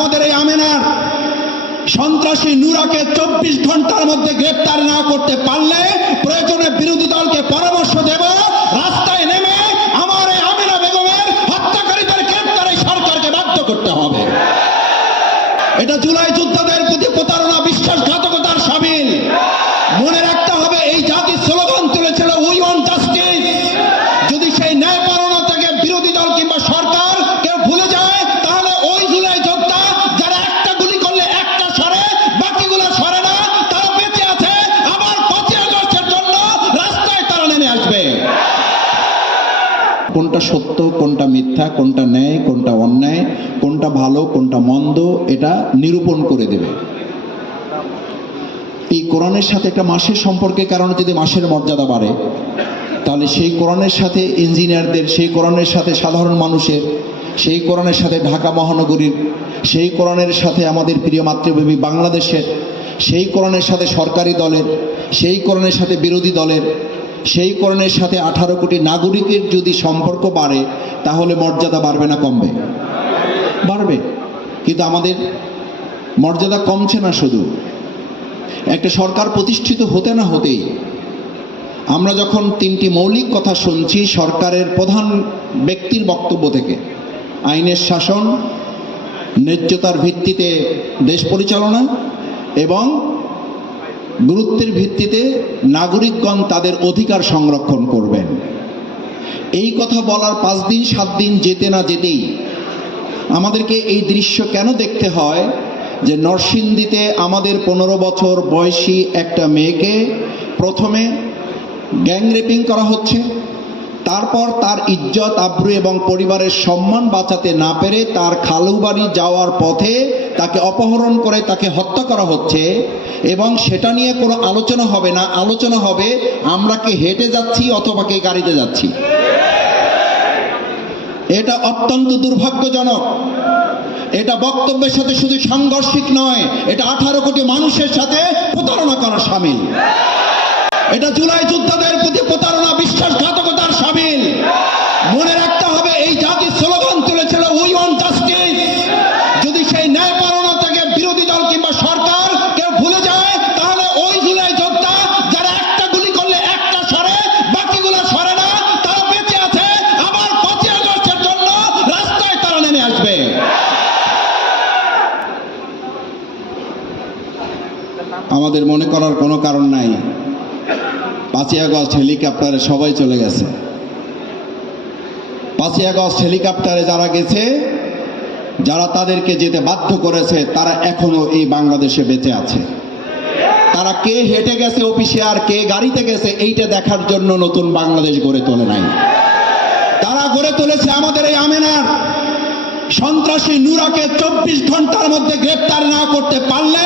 আমাদের এই আমেনার সন্ত্রাসী নুরাকে 24 ঘন্টার মধ্যে গ্রেফতার না করতে পারলে প্রয়োজনে বিরোধী দলকে পরামর্শ দেব, রাস্তায় নেমে আমার এই আমেনা বেগমের হত্যাকারীদের গ্রেফতারে সরকারকে বাধ্য করতে হবে। এটা জুলাই যোদ্ধাদের প্রতি প্রতারণা, বিশ্বাসঘাতকতার সামিল। মনে রাখতে হবে, এই জাতি স্লোগান তুলেছিল উই ওয়ান্ট জাস্টিস। যদি সেই ন্যায়পরায়ণতা থেকে বিরোধী দল কিংবা সরকার কেউ ভুলে যায়, তাহলে ওই জুলাই যোদ্ধা যারা একটা গুলি করলে একটা সরে, বাকিগুলো সরে না, তারা বেঁচে আছে। আবার 5ই আগস্টের জন্য রাস্তায় তারা নেমে আসবে। কোনটা সত্য, কোনটা মিথ্যা, কোনটা ন্যায়, কোনটা অন্যায়, কোনটা ভালো, কোনটা মন্দ, এটা নিরূপণ করে দেবে। এই কোরআনের সাথে একটা মাসের সম্পর্কের কারণে যদি মাসের মর্যাদা বাড়ে, তাহলে সেই কোরআনের সাথে ইঞ্জিনিয়ারদের, সেই কোরআনের সাথে সাধারণ মানুষের, সেই কোরআনের সাথে ঢাকা মহানগরীর, সেই কোরআনের সাথে আমাদের প্রিয় মাতৃভূমি বাংলাদেশের, সেই কোরআনের সাথে সরকারি দলের, সেই কোরআনের সাথে বিরোধী দলের, সেই কোরআনের সাথে 18 কোটি নাগরিকের যদি সম্পর্ক বাড়ে, তাহলে মর্যাদা বাড়বে না কমবে? বাড়বে। কিন্তু আমাদের মর্যাদা কমছে না। শুধু একটা সরকার প্রতিষ্ঠিত হতে না হতেই আমরা যখন 3টি মৌলিক কথা শুনছি সরকারের প্রধান ব্যক্তির বক্তব্য থেকে, আইনের শাসন, ন্যায্যতার ভিত্তিতে দেশ পরিচালনা এবং গুরুত্বের ভিত্তিতে নাগরিকগণ তাদের অধিকার সংরক্ষণ করবেন, এই কথা বলার 5 দিন 7 দিন যেতে না যেতেই আমাদেরকে এই দৃশ্য কেন দেখতে হয় যে নরসিংদীতে আমাদের 15 বছর বয়সী একটা মেয়েকে প্রথমে গ্যাং রেপিং করা হচ্ছে, তারপর তার ইজ্জত আবরু এবং পরিবারের সম্মান বাঁচাতে না পেরে তার খালু বাড়ি যাওয়ার পথে তাকে অপহরণ করে তাকে হত্যা করা হচ্ছে। এবং সেটা নিয়ে কোনো আলোচনা হবে না, আলোচনা হবে আমরা কি হেঁটে যাচ্ছি অথবা কে গাড়িতে যাচ্ছি। এটা অত্যন্ত দুর্ভাগ্যজনক। এটা বক্তব্যের সাথে শুধু সাংঘর্ষিক নয়, এটা 18 কোটি মানুষের সাথে প্রতারণা করার সামিল। এটা জুলাই যোদ্ধাদের প্রতি প্রতারণা, বিশ্বাসঘাতকতার সামিল। মনে রাখতে হবে, এই জাতি স্লোগান তুলেছিল উই ওয়ান্ট জাস্টিস। যদি সেই ন্যায়পরায়ণতা থেকে বিরোধী দল কিংবা সরকার কেউ ভুলে যায়, তাহলে ওই জুলাই যোদ্ধা যারা একটা গুলি করলে একটা সরে, বাকিগুলো সরে না, তারা বেঁচে আছে। আবার 5ই আগস্টের জন্য রাস্তায় তারা নেমে আসবে। আমাদের মনে করার কোনো কারণ নাই 5ই আগস্ট হেলিকপ্টারে সবাই চলে গেছে। 5ই আগস্ট হেলিকপ্টারে যারা গেছে, যারা তাদেরকে যেতে বাধ্য করেছে, তারা এখনো এই বাংলাদেশে বেঁচে আছে। তারা কে হেঁটে গেছে অফিসে আর কে গাড়িতে গেছে, এইটা দেখার জন্য নতুন বাংলাদেশ গড়ে তোলে নাই। তারা গড়ে তুলেছে আমাদের এই আমেনার সন্ত্রাসী নুরাকে 24 ঘন্টার মধ্যে গ্রেফতার না করতে পারলে